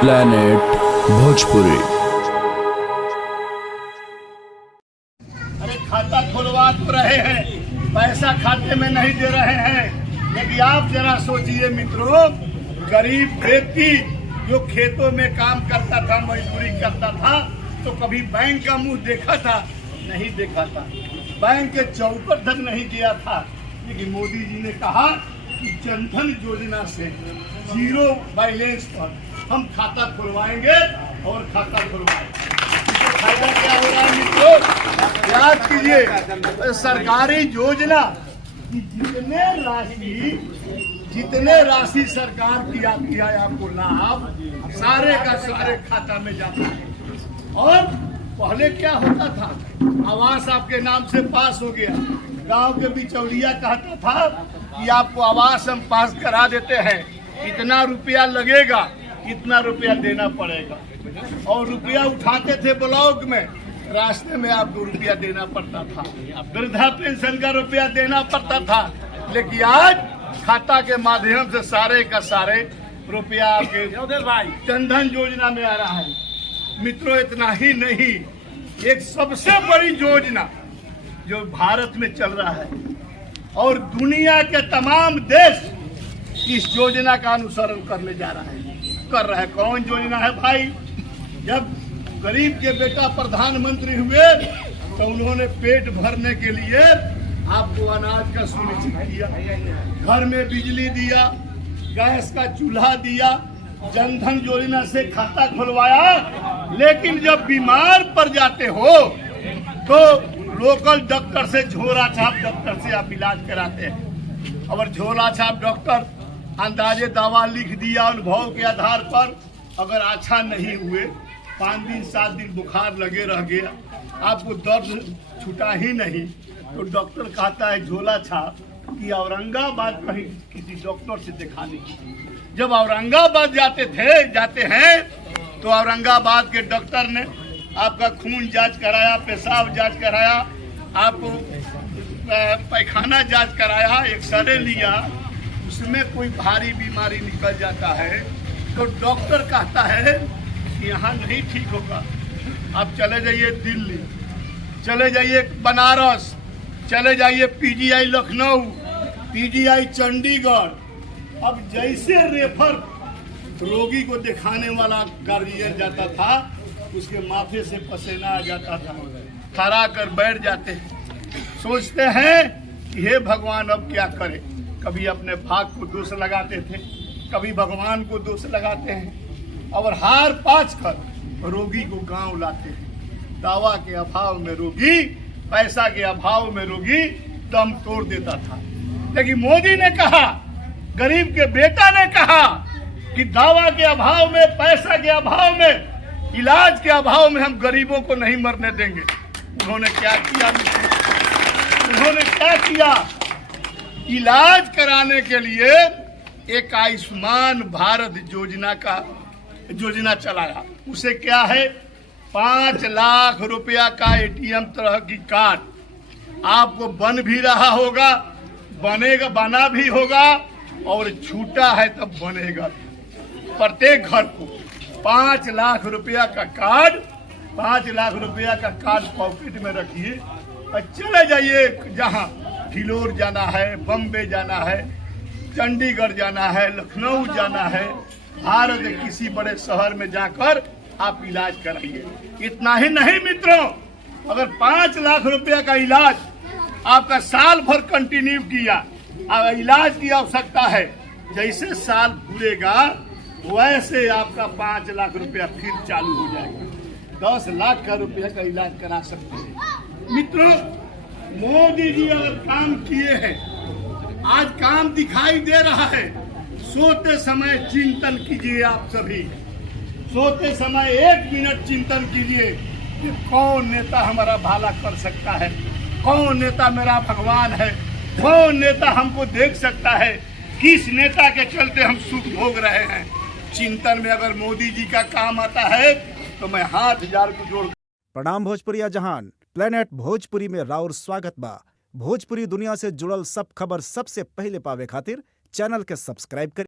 Planet Bhojpuri. अरे खाता खुलवा तो रहे हैं, पैसा खाते में नहीं दे रहे हैं। लेकिन आप जरा सोचिए मित्रों, गरीब व्यक्ति जो खेतों में काम करता था, मजदूरी करता था, तो कभी बैंक का मुंह देखा था? नहीं देखा था। बैंक के चौपट तक नहीं गया था। लेकिन मोदी जी ने कहा कि जनधन योजना से जीरो बैलेंस पर हम खाता खुलवाएंगे और खाता खुलवाएंगे। इससे फायदा क्या हो रहा है मित्रों? याद कीजिए, सरकारी योजना की जितने राशि सरकार की आती है, आपको लाभ सारे का सारे खाता में जाता है। और पहले क्या होता था, आवास आपके नाम से पास हो गया, गांव के बिचौलिया कहता था कि आपको आवास हम पास करा देते हैं, इतना रुपया लगेगा, इतना रुपया देना पड़ेगा। और रुपया उठाते थे ब्लॉक में, रास्ते में आपको रुपया देना पड़ता था, वृद्धा पेंशन का रुपया देना पड़ता था। लेकिन आज खाता के माध्यम से सारे का सारे रुपया आपके जनधन योजना में आ रहा है। मित्रों, इतना ही नहीं, एक सबसे बड़ी योजना जो भारत में चल रहा है और दुनिया के तमाम देश इस योजना का अनुसरण करने जा रहा है। कौन योजना है भाई? जब गरीब के बेटा प्रधानमंत्री हुए तो उन्होंने पेट भरने के लिए आपको अनाज का सुनिश्चित किया, घर में बिजली दिया, गैस का चूल्हा दिया, जनधन योजना से खाता खुलवाया। लेकिन जब बीमार पड़ जाते हो तो लोकल डॉक्टर से, झोला छाप डॉक्टर से आप इलाज कराते हैं। और झोला छाप डॉक्टर अंदाजे दवा लिख दिया अनुभव के आधार पर, अगर अच्छा नहीं हुए, 5 दिन 7 दिन बुखार लगे रह गया, आपको दर्द छूटा ही नहीं, तो डॉक्टर कहता है झोला छाप कि औरंगाबाद कहीं किसी डॉक्टर से दिखाने की। जब औरंगाबाद जाते हैं तो औरंगाबाद के डॉक्टर ने आपका खून जांच कराया, पेशाब जांच कराया, आपको पैखाना जांच कराया, एक्सरे लिया, उसमें कोई भारी बीमारी निकल जाता है तो डॉक्टर कहता है कि यहाँ नहीं ठीक होगा, आप चले जाइए दिल्ली, चले जाइए बनारस, चले जाइए पीजीआई लखनऊ, पीजीआई चंडीगढ़। अब जैसे रेफर रोगी को दिखाने वाला गार्जियन जाता था, उसके माथे से पसीना आ जाता था, खड़ा कर बैठ जाते हैं, सोचते हैं कि हे भगवान अब क्या करें। कभी अपने भाग को दोष लगाते थे, कभी भगवान को दोष लगाते हैं, और हार पाँच कर रोगी को गांव लाते हैं। दवा के अभाव में रोगी, पैसा के अभाव में रोगी दम तोड़ देता था। लेकिन मोदी ने कहा, गरीब के बेटा ने कहा कि दवा के अभाव में, पैसा के अभाव में, इलाज के अभाव में हम गरीबों को नहीं मरने देंगे। उन्होंने क्या किया? इलाज कराने के लिए एक आयुष्मान भारत योजना चलाया। उसे क्या है, 5 लाख रुपया का एटीएम तरह की कार्ड आपको बन भी रहा होगा, बना भी होगा, और छूटा है तब बनेगा। प्रत्येक घर को 5 लाख रुपया का कार्ड, 5 लाख रुपया का कार्ड पॉकेट में रखिए और चले जाइए, जहां फिलौर जाना है, बम्बे जाना है, चंडीगढ़ जाना है, लखनऊ जाना है, भारत के किसी बड़े शहर में जाकर आप इलाज कराइए। इतना ही नहीं मित्रों, अगर 5 लाख रुपया का इलाज आपका साल भर कंटिन्यू किया, इलाज की आवश्यकता है, जैसे साल पूरेगा वैसे आपका 5 लाख रुपया फिर चालू हो जाएगा। 10 लाख का रुपया का इलाज करा सकते हैं। मित्रों, मोदी जी अगर काम किए हैं, आज काम दिखाई दे रहा है। सोते समय चिंतन कीजिए, आप सभी सोते समय 1 मिनट चिंतन कीजिए कि कौन नेता हमारा भला कर सकता है, कौन नेता मेरा भगवान है, कौन नेता हमको देख सकता है, किस नेता के चलते हम सुख भोग रहे हैं। चिंतन में अगर मोदी जी का काम आता है तो मैं हाथ जार को जोड़। प्रणाम भोजपुरिया जहान, प्लैनेट भोजपुरी में राउर स्वागत बा। भोजपुरी दुनिया से जुड़ल सब खबर सबसे पहले पावे खातिर चैनल के सब्सक्राइब करें।